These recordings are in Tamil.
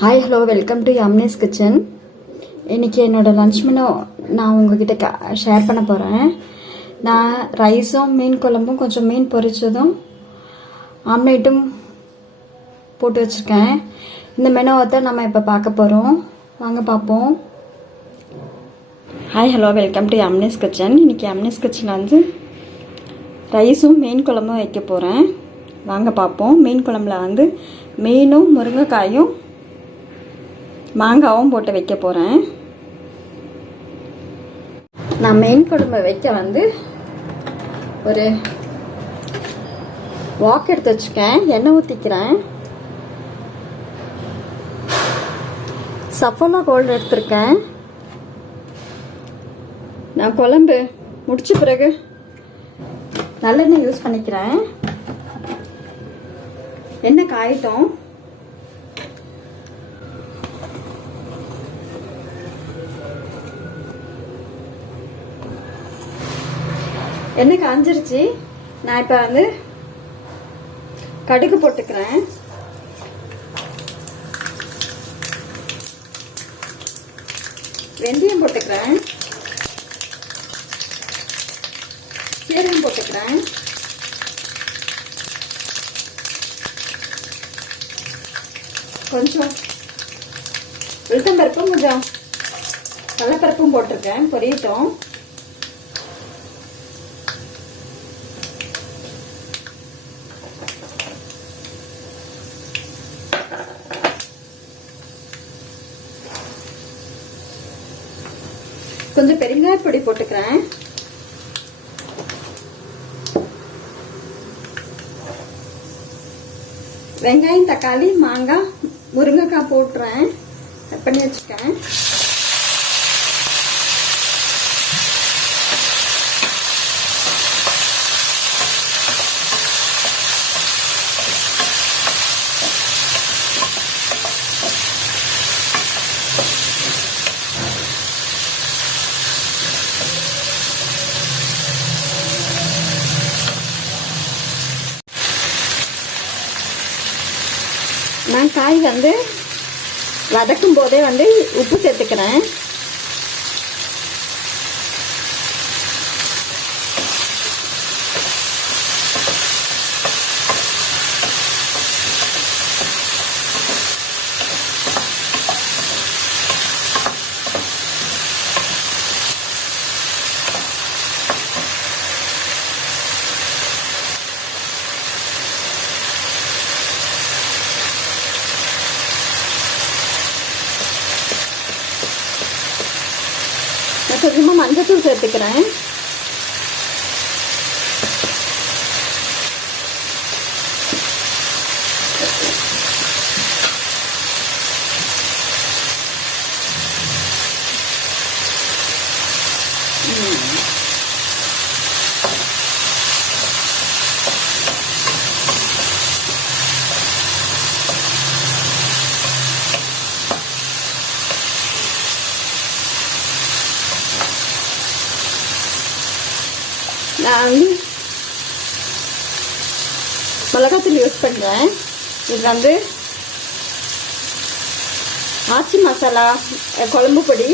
Hi hello welcome to Yamni's kitchen. இன்றைக்கி என்னோடய லன்ச் மெனு நான் உங்ககிட்ட ஷேர் பண்ண போகிறேன். நான் ரைஸும் மீன் குழம்பும் கொஞ்சம் மீன் பொரிச்சதும் ஆம்லேட்டும் போட்டு வச்சுருக்கேன். இந்த மெனுவை தான் நம்ம இப்போ பார்க்க போகிறோம். வாங்க பார்ப்போம். Hi hello welcome to Yamni's kitchen. இன்றைக்கி யம்னிஸ் கிச்சனில் வந்து ரைஸும் மீன் குழம்பும் வைக்க போகிறேன். வாங்க பார்ப்போம். மீன் குழம்புல வந்து மீனும் முருங்கைக்காயும் மாங்காவும் போட்டு வைக்க போகிறேன். நான் மீன் குழம்பு வைக்க வந்து ஒரு வாக் எடுத்து வச்சுருக்கேன். எண்ணெய் ஊற்றிக்கிறேன். சஃபோலா கோல்டு எடுத்திருக்கேன். நான் குழம்பு முடிச்ச பிறகு நல்லெண்ணெய் யூஸ் பண்ணிக்கிறேன். எண்ணெய் காயட்டும். எண்ணெய் காஞ்சிருச்சு. நான் இப்போ வந்து கடுகு போட்டுக்கிறேன். வெந்தயம் போட்டுக்கிறேன். சீரகம் போட்டுக்கிறேன். கொஞ்சம் உளுத்தம்பருப்பும் கொஞ்சம் கடலைப்பருப்பும் போட்டிருக்கேன். பொரியட்டும். கொஞ்சம் பெருங்காய பொடி போட்டுக்கிறேன். வெங்காயம், தக்காளி, மாங்காய், முருங்கைக்காய் போட்டுறேன். கட் பண்ணி வச்சுக்கேன். நான் காய் வந்து வதக்கும் போதே வந்து உப்பு சேர்த்துக்கிறேன். கொஞ்சமாக மஞ்சத்தூள் சேர்த்துக்கிறேன். நான் வந்து மிளகாத்தூள் யூஸ் பண்ணுறேன். இது வந்து ஆச்சி மசாலா குழம்பு பொடி.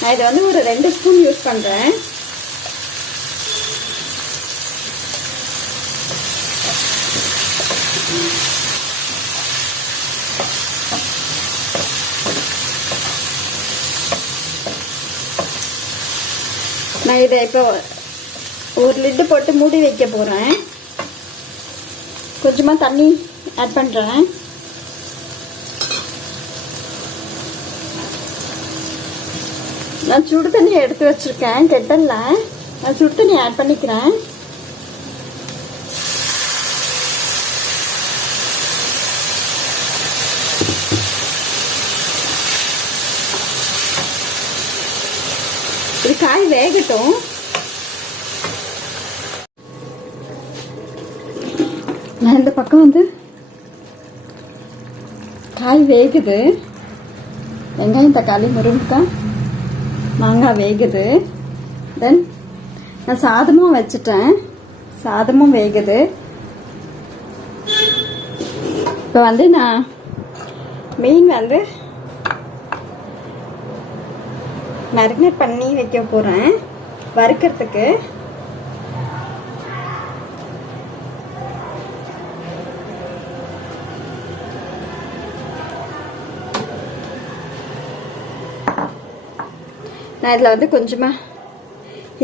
நான் இதை வந்து ஒரு 2 ஸ்பூன் யூஸ் பண்ணுறேன். நான் இதை இப்போ ஒரு லிட்டு போட்டு மூடி வைக்க போகிறேன். கொஞ்சமாக தண்ணி ஆட் பண்ணுறேன். நான் சுடு தண்ணி எடுத்து வச்சுருக்கேன் கெட்டலில். நான் சுடு தண்ணி ஆட் பண்ணிக்கிறேன். இது காய் வேகட்டும். நான் இந்த பக்கம் வந்து காய் வேகுது. வெங்காயம், தக்காளி, முருங்கைக்காய், மாங்காய் வேகுது. தென் நான் சாதமும் வச்சுட்டேன். சாதமும் வேகுது. இப்போ வந்து நான் மீன் வந்து மேரினேட் பண்ணி வைக்க போகிறேன் வறுக்கிறதுக்கு. நான் இதில் வந்து கொஞ்சமாக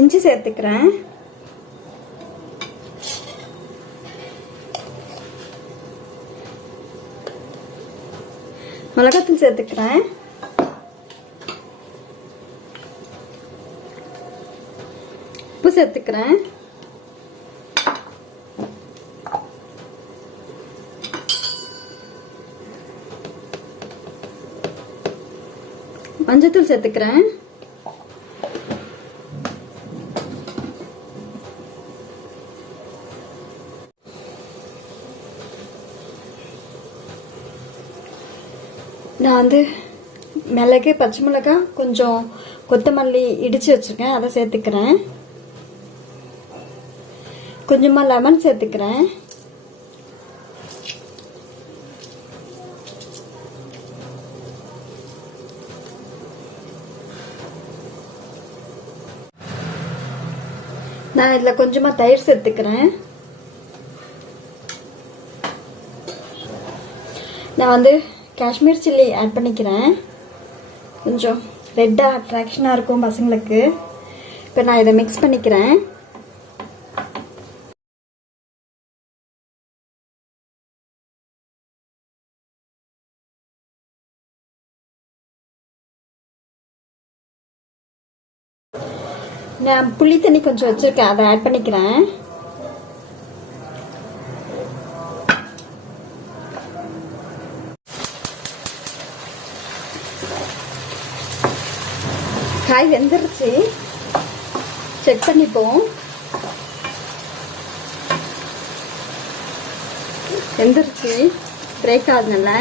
இஞ்சி சேர்த்துக்கிறேன். மிளகாத்தூள் சேர்த்துக்கிறேன். உப்பு சேர்த்துக்கிறேன். மஞ்சத்தூள் சேர்த்துக்கிறேன். நான் வந்து மிளகு, பச்சை மிளகாய், கொஞ்சம் கொத்தமல்லி இடித்து வச்சுருக்கேன், அதை சேர்த்துக்கிறேன். கொஞ்சமாக லெமன் சேர்த்துக்கிறேன். நான் இதில் கொஞ்சமாக தயிர் சேர்த்துக்கிறேன். நான் வந்து காஷ்மீர் சில்லி ஆட் பண்ணிக்கிறேன். கொஞ்சம் ரெட்டாக அட்ராக்ஷனாக இருக்கும் பசங்களுக்கு. இப்போ நான் இதை மிக்ஸ் பண்ணிக்கிறேன். நான் புளி தண்ணி கொஞ்சம் வச்சுருக்கேன், அதை ஆட் பண்ணிக்கிறேன். காய் வெந்துருச்சு, செக் பண்ணிப்போம். வெந்துருச்சு, பிரேக் ஆகுதுல்ல.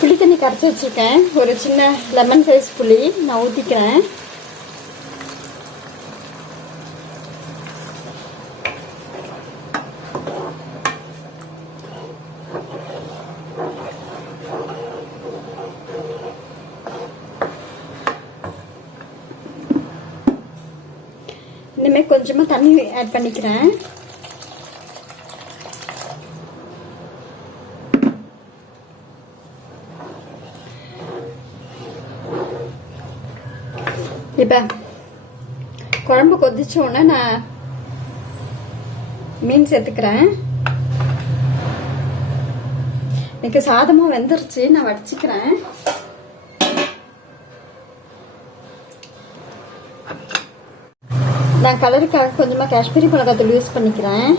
புளி தண்ணி கரைச்சி வச்சுருக்கேன், ஒரு சின்ன லெமன் சைஸ் புளி நான் ஊற்றிக்கிறேன். இனிமேல் கொஞ்சமாக தண்ணி ஆட் பண்ணிக்கிறேன். இப்போ குழம்பு கொதிச்ச உடனே நான் மீன் சேர்த்துக்கிறேன். எனக்கு சாதமும் வெந்துருச்சு, நான் வடிச்சுக்கிறேன். நான் கலருக்காக கொஞ்சமாக காஷ்மீரி மிளகாத்தூள் யூஸ் பண்ணிக்கிறேன்.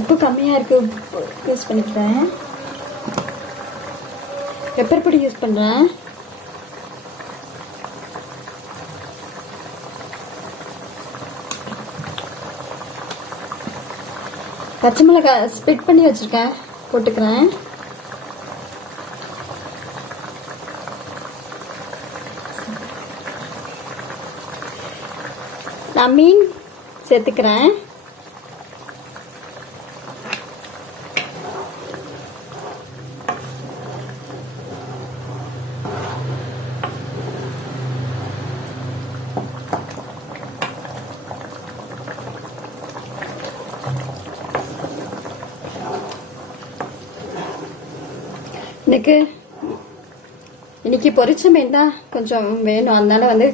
உப்பு கம்மியாக இருக்கு, உப்பு யூஸ் பண்ணிக்கிறேன். பெப்பர் பொடி யூஸ் பண்ணுறேன். பச்சை மிளகாய் ஸ்பிட் பண்ணி வச்சுருக்கேன், போட்டுக்கிறேன். நான் மீன் சேர்த்துக்கிறேன். இன்னைக்கு பொரிச்ச மீன் தான் கொஞ்சம் வேணும், அதனால வந்து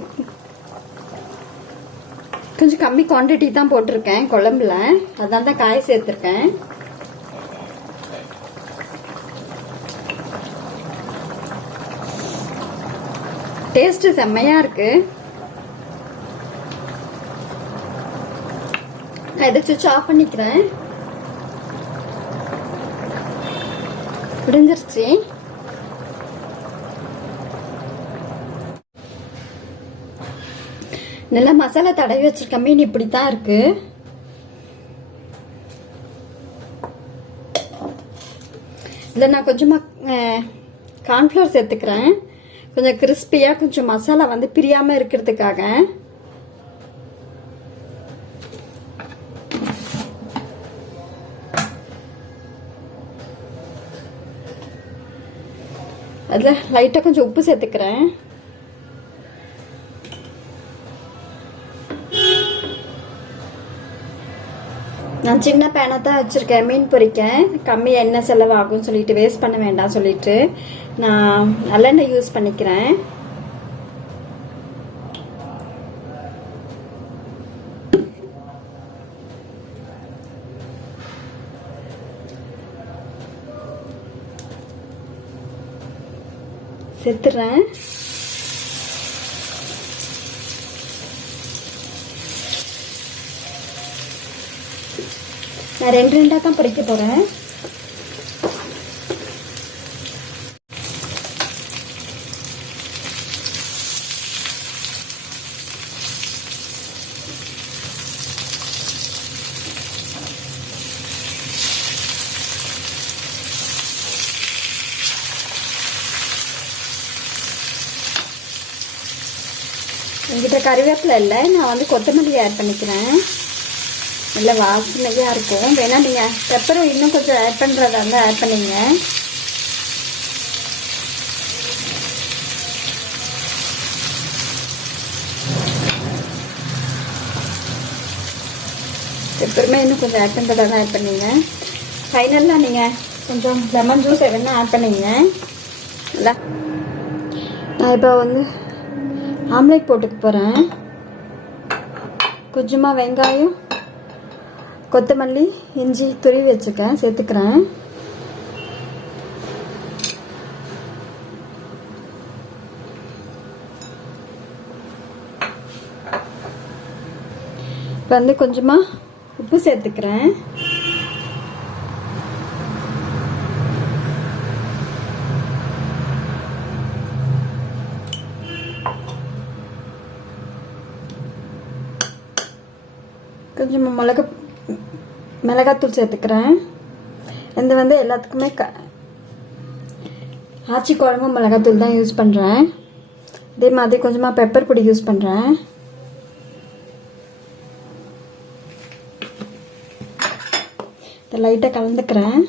கொஞ்சம் கம்மி குவான்டிட்டி தான் போட்டிருக்கேன் குழம்புல, அதனால தான் காய் சேர்த்துருக்கேன். டேஸ்ட் செம்மையா இருக்கு. நான் இதை சுவிட்ச் ஆஃப் பண்ணிக்கிறேன். முடிஞ்சிருச்சு. நல்லா மசாலா தடவி வச்சிருக்க மீன் இப்படித்தான் இருக்கு. இதில் நான் கொஞ்சமாக கார்ன்ஃப்ளவர் சேர்த்துக்கிறேன், கொஞ்சம் கிறிஸ்பியாக கொஞ்சம் மசாலா வந்து பிரியாமல் இருக்கிறதுக்காக. அதில் லைட்டாக கொஞ்சம் உப்பு சேர்த்துக்கிறேன். நான் சின்ன பேனை தான் வச்சுருக்கேன் மீன் பொரிக்க. கம்மி எண்ணெய் செலவாகும்னு சொல்லிட்டு, வேஸ்ட் பண்ண வேண்டாம் சொல்லிட்டு நான் நல்லெண்ணெய் யூஸ் பண்ணிக்கிறேன். சேர்த்துறேன். நான் ரெண்டாக தான் பொரிக்க போகிறேன். என்கிட்ட கறிவேப்பிலை இல்லை, நான் வந்து கொத்தமல்லி ஆட் பண்ணிக்கிறேன். நல்ல வாசனையாக இருக்கும். வேணால் நீங்கள் பெப்பரும் இன்னும் கொஞ்சம் ஆட் பண்ணுறதா இருந்தால் ஆட் பண்ணிங்க. பெப்பருமே இன்னும் கொஞ்சம் ஆட் பண்ணுறதா தான் ஆட் பண்ணிங்க. ஃபைனலாக நீங்கள் கொஞ்சம் லெமன் ஜூஸ் எதுனா ஆட் பண்ணிங்க. நல்லா நான் இப்போ வந்து ஆம்லேட் போட்டுக்க போகிறேன். கொஞ்சமாக வெங்காயம், கொத்தமல்லி, இஞ்சி துருவி வச்சுருக்கேன், சேர்த்துக்கிறேன். இப்போ வந்து கொஞ்சமாக உப்பு சேர்த்துக்கிறேன். கொஞ்சமாக மிளகாத்தூள் சேர்த்துக்கிறேன். இது வந்து எல்லாத்துக்குமே ஆச்சி குழம்பு மிளகாத்தூள் தான் யூஸ் பண்ணுறேன். இதே மாதிரி கொஞ்சமாக பெப்பர் பொடி யூஸ் பண்ணுறேன். இதை லைட்டாக கலந்துக்கிறேன்.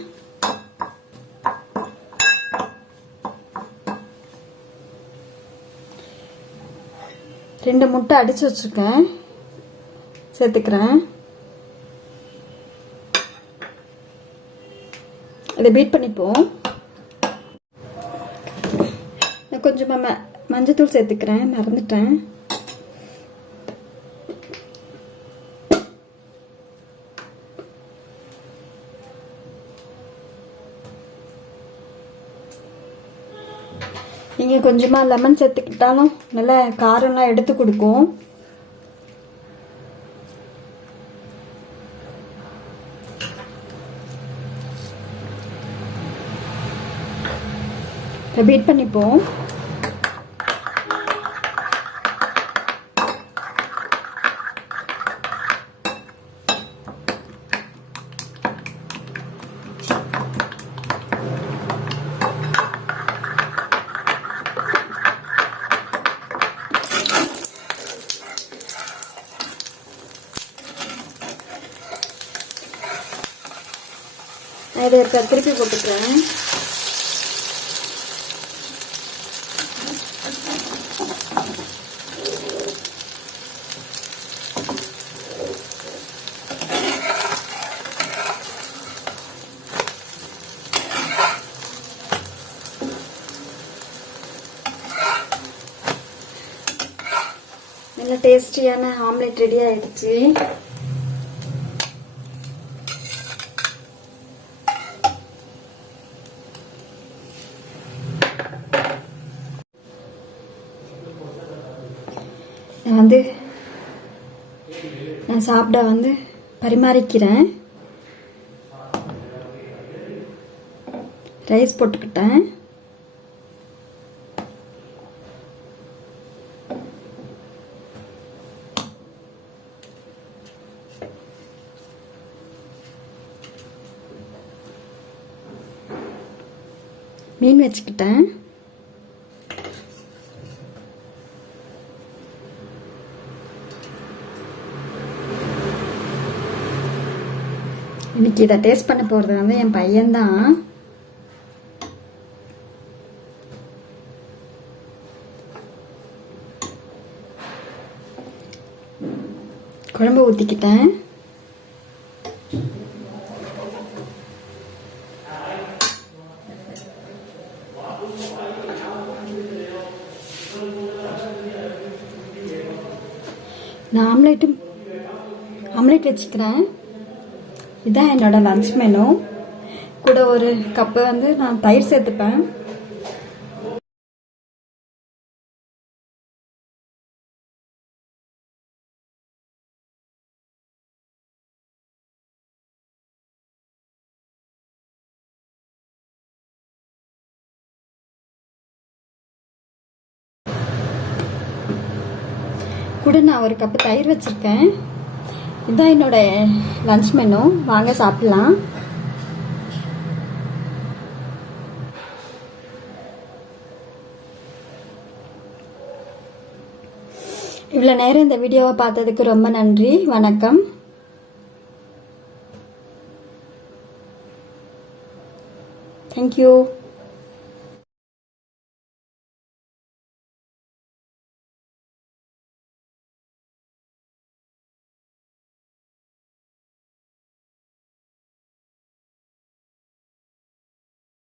ரெண்டு முட்டை அடித்து வச்சுருக்கேன், சேர்த்துக்கிறேன். இதை பீட் பண்ணிப்போம். நான் கொஞ்சமாக மஞ்சத்தூள் சேர்த்துக்கிறேன், மறந்துட்டேன். நீங்கள் கொஞ்சமாக லெமன் சேர்த்துக்கிட்டாலும் நல்லா காரம்லாம் எடுத்து கொடுக்கும். பீட் பண்ணிப்போம். இதை திருப்பி போட்டுக்கிறேன். நல்ல டேஸ்டியான ஆம்லெட் ரெடி ஆயிடுச்சு. நான் சாப்பிட வந்து பரிமாறிக்கிறேன். ரைஸ் போட்டுக்கிட்டேன். மீன் வச்சுக்கிட்டேன். இன்னைக்கு இதை டேஸ்ட் பண்ண போகிறது வந்து என் பையன்தான். குழம்பு ஊற்றிக்கிட்டேன். நான் ஆம்லேட் வச்சுக்கிறேன். இதுதான் என்னோட லஞ்ச் மெனு. கூட ஒரு கப்பு வந்து நான் தயிர் சேர்த்துப்பேன். கூட நான் ஒரு கப்பு தயிர் வச்சுருக்கேன். இதுதான் என்னோட லஞ்ச் மெனு. வாங்க சாப்பிடலாம். இவ்வளோ நேரம் இந்த வீடியோவை பார்த்ததுக்கு ரொம்ப நன்றி. வணக்கம். தேங்க்யூ.